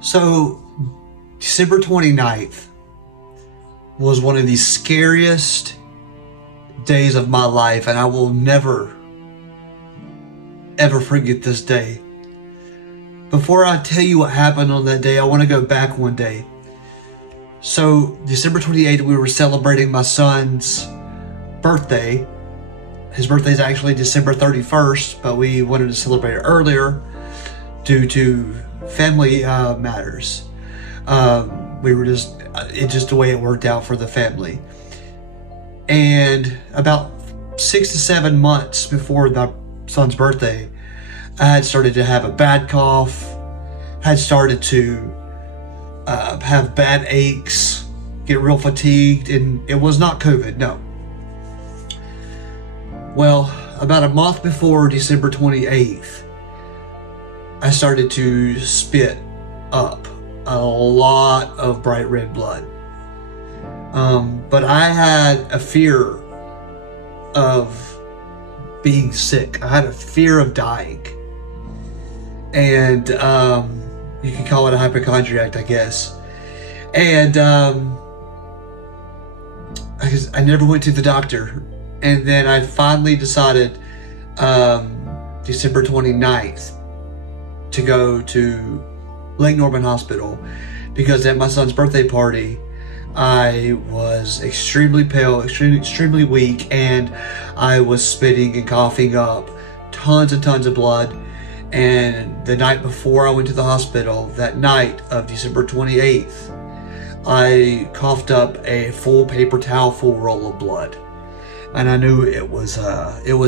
So December 29th was one of the scariest days of my life, and I will never, ever forget this day. Before I tell you what happened on that day, I want to go back one day. So December 28th, we were celebrating my son's birthday. His birthday is actually December 31st, but we wanted to celebrate it earlier due to family matters. It's just the way it worked out for the family. And about 6 to 7 months before my son's birthday, I had started to have a bad cough, had started to have bad aches, get real fatigued, and it was not COVID, no. Well, about a month before December 28th, I started to spit up a lot of bright red blood. But I had a fear of being sick. I had a fear of dying. And you can call it a hypochondriac, I guess. And I never went to the doctor. And then I finally decided December 29th to go to Lake Norman Hospital, because at my son's birthday party, I was extremely pale, extremely weak, and I was spitting and coughing up tons and tons of blood. And the night before I went to the hospital, that night of December 28th, I coughed up a full paper towel full roll of blood, and I knew it was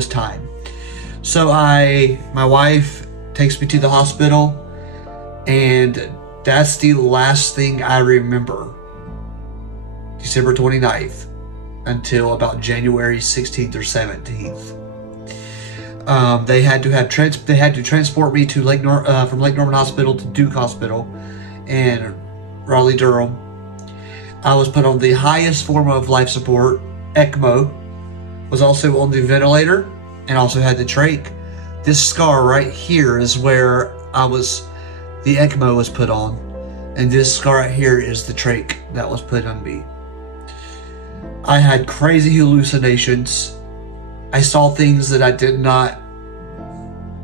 time. So my wife takes me to the hospital, and that's the last thing I remember, December 29th, until about January 16th or 17th. They had to transport me to from Lake Norman Hospital to Duke Hospital in Raleigh, Durham. I was put on the highest form of life support, ECMO, was also on the ventilator, and also had the trach. This scar right here is where the ECMO was put on, and this scar right here is the trach that was put on me. I had crazy hallucinations. I saw things that I did not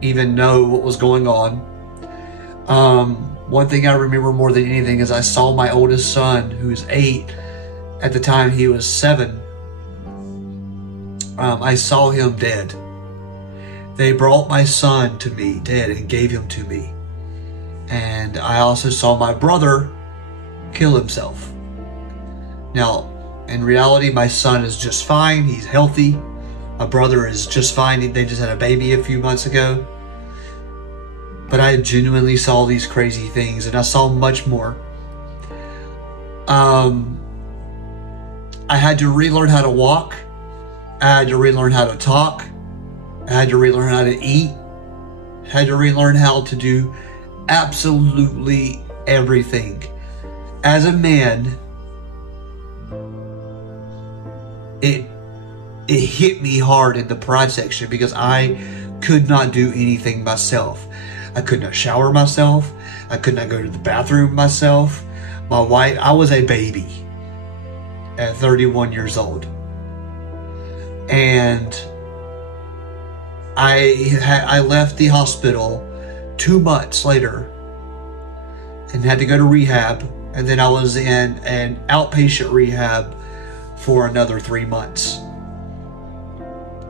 even know what was going on. One thing I remember more than anything is I saw my oldest son, who was 8. At the time, he was 7. I saw him dead. They brought my son to me dead and gave him to me. And I also saw my brother kill himself. Now, in reality, my son is just fine. He's healthy. My brother is just fine. They just had a baby a few months ago. But I genuinely saw these crazy things, and I saw much more. I had to relearn how to walk. I had to relearn how to talk. I had to relearn how to eat. I had to relearn how to do absolutely everything. As a man, it hit me hard in the pride section, because I could not do anything myself. I could not shower myself. I could not go to the bathroom myself. I was a baby at 31 years old. And I left the hospital 2 months later and had to go to rehab. And then I was in an outpatient rehab for another 3 months,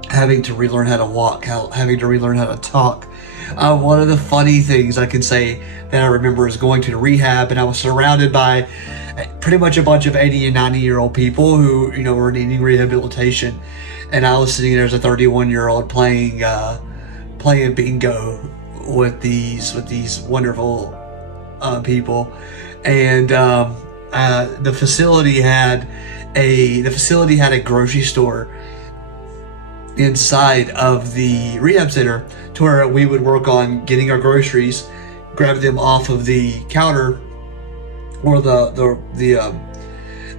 having to relearn how to walk, having to relearn how to talk. One of the funny things I can say that I remember is going to the rehab, and I was surrounded by pretty much a bunch of 80 and 90-year-old people who, were needing rehabilitation. And I was sitting there as a 31-year-old playing bingo with these wonderful people. And the facility had a grocery store inside of the rehab center, to where we would work on getting our groceries, grab them off of the counter or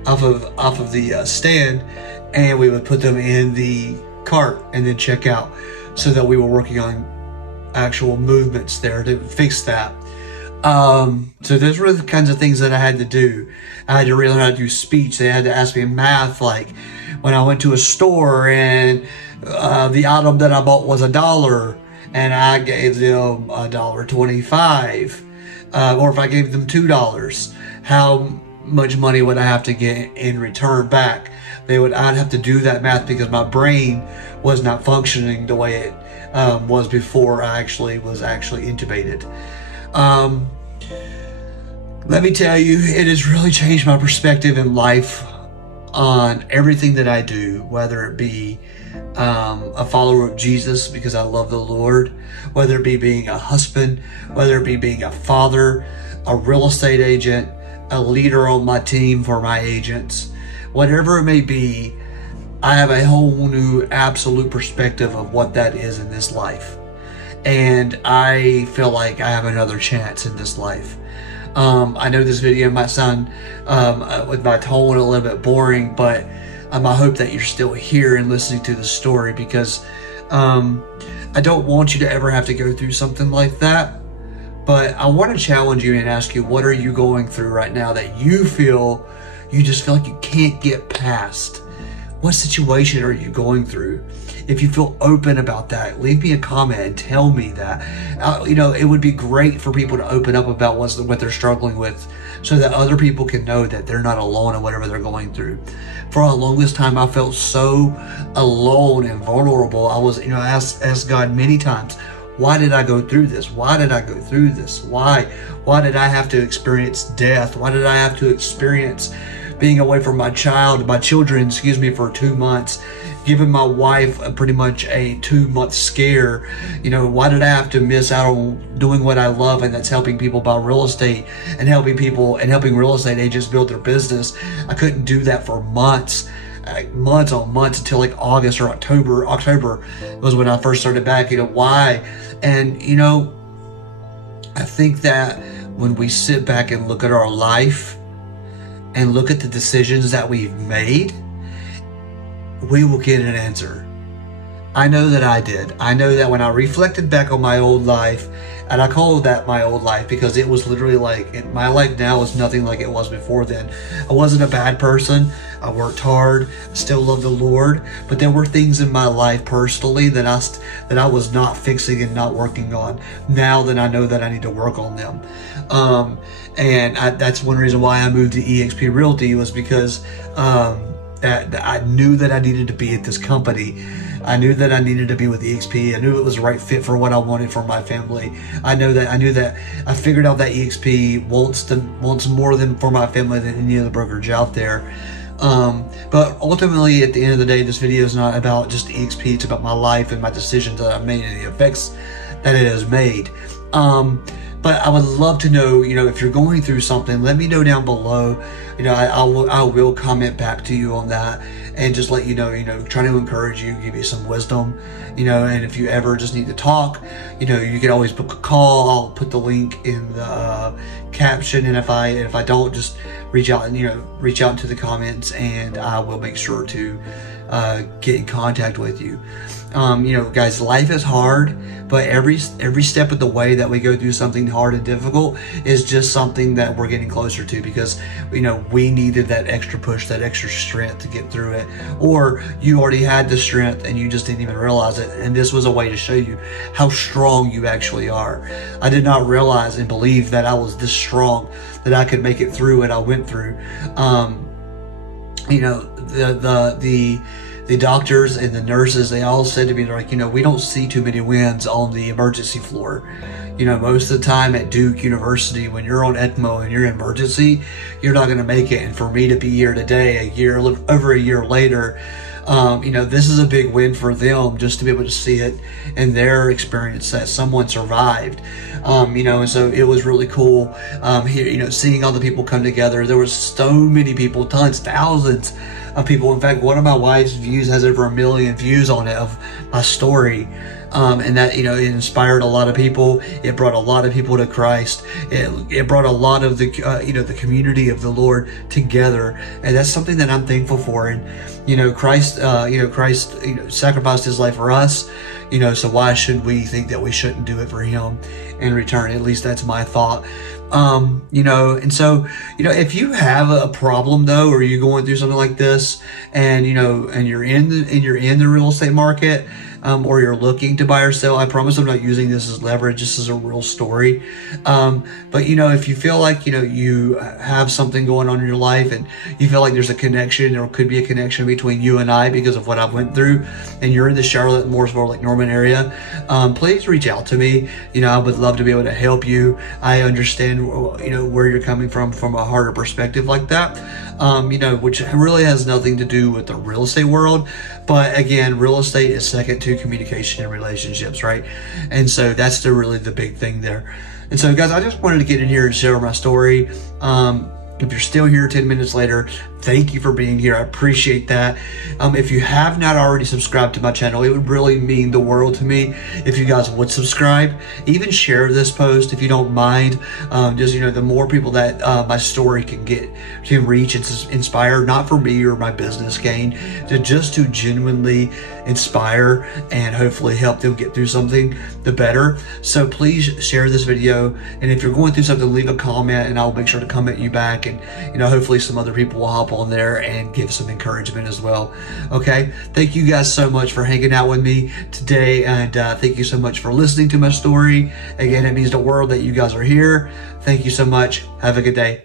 off of the stand, and we would put them in the cart and then check out, so that we were working on actual movements there to fix that. So those were the kinds of things that I had to do. I had to relearn how to do speech. They had to ask me math, like when I went to a store and the item that I bought was $1 and I gave them $1.25. Or if I gave them $2, how much money would I have to get in return back? I'd have to do that math because my brain was not functioning the way it was before I was actually intubated. Let me tell you, it has really changed my perspective in life on everything that I do, whether it be a follower of Jesus because I love the Lord, whether it be being a husband, whether it be being a father, a real estate agent, a leader on my team for my agents, whatever it may be. I have a whole new absolute perspective of what that is in this life. And I feel like I have another chance in this life. I know this video might sound, with my tone, a little bit boring, but I hope that you're still here and listening to the story because I don't want you to ever have to go through something like that. But I want to challenge you and ask you, what are you going through right now that you just feel like you can't get past? What situation are you going through? If you feel open about that, leave me a comment and tell me that. It would be great for people to open up about what they're struggling with so that other people can know that they're not alone in whatever they're going through. For the longest time, I felt so alone and vulnerable. I asked God many times, why did I go through this? Why did I go through this? Why did I have to experience death? Why did I have to experience being away from my children, for 2 months, giving my wife pretty much a 2-month scare? Why did I have to miss out on doing what I love, and that's helping people buy real estate and helping real estate agents build their business? I couldn't do that for months on months until like August or October. October was when I first started back. Why? And I think that when we sit back and look at our life and look at the decisions that we've made, we will get an answer. I know that I did. I know that when I reflected back on my old life, and I call that my old life because it was literally like, my life now is nothing like it was before then. I wasn't a bad person. I worked hard. I still love the Lord, but there were things in my life personally that I was not fixing and not working on. Now that I know that I need to work on them. That's one reason why I moved to eXp Realty, was because I knew that I needed to be at this company. I knew that I needed to be with eXp. I knew it was the right fit for what I wanted for my family. I knew that I figured out that eXp wants more than for my family than any other brokerage out there. But ultimately, at the end of the day, this video is not about just eXp. It's about my life and my decisions that I've made and the effects that it has made. But I would love to know, if you're going through something, let me know down below. I will comment back to you on that and just let you know, trying to encourage you, give you some wisdom, and if you ever just need to talk, you can always book a call. I'll put the link in the caption, and if I don't, just reach out into the comments, and I will make sure to get in contact with you. Guys, life is hard, but every step of the way that we go through something hard and difficult is just something that we're getting closer to, because we needed that extra push, that extra strength to get through it, or you already had the strength and you just didn't even realize it, and this was a way to show you how strong you actually are. I did not realize and believe that I was this strong, that I could make it through what I went through. The doctors and the nurses, they all said to me, they're like, we don't see too many wins on the emergency floor. Most of the time at Duke University, when you're on ECMO and you're in emergency, you're not going to make it. And for me to be here today, over a year later, this is a big win for them, just to be able to see it in their experience that someone survived. And so it was really cool here, seeing all the people come together. There was so many people, tons, thousands of people. In fact, one of my wife's views has over 1 million views on it, of my story. And that, it inspired a lot of people. It brought a lot of people to Christ. It brought a lot of the, the community of the Lord together. And that's something that I'm thankful for. And, Christ sacrificed his life for us, so why should we think that we shouldn't do it for him in return? At least that's my thought. And so, if you have a problem though, or you're going through something like this, and, and you're in the real estate market, or you're looking to buy or sell, I promise I'm not using this as leverage. This is a real story. But if you feel like, you have something going on in your life, and you feel like there's a connection, there could be a connection between you and I because of what I've went through, and you're in the Charlotte, Mooresville, Lake Norman area, please reach out to me. I would love to be able to help you. I understand, where you're coming from a harder perspective like that, which really has nothing to do with the real estate world. But again, real estate is second to communication and relationships, right? And so that's really the big thing there. And so guys, I just wanted to get in here and share my story. If you're still here 10 minutes later, thank you for being here. I appreciate that. If you have not already subscribed to my channel, it would really mean the world to me if you guys would subscribe. Even share this post if you don't mind. The more people that my story can reach and inspire, not for me or my business gain, just to genuinely inspire and hopefully help them get through something, the better. So please share this video. And if you're going through something, leave a comment and I'll make sure to comment you back. And, hopefully some other people will hop on there and give some encouragement as well. Okay. Thank you guys so much for hanging out with me today. And thank you so much for listening to my story. Again, it means the world that you guys are here. Thank you so much. Have a good day.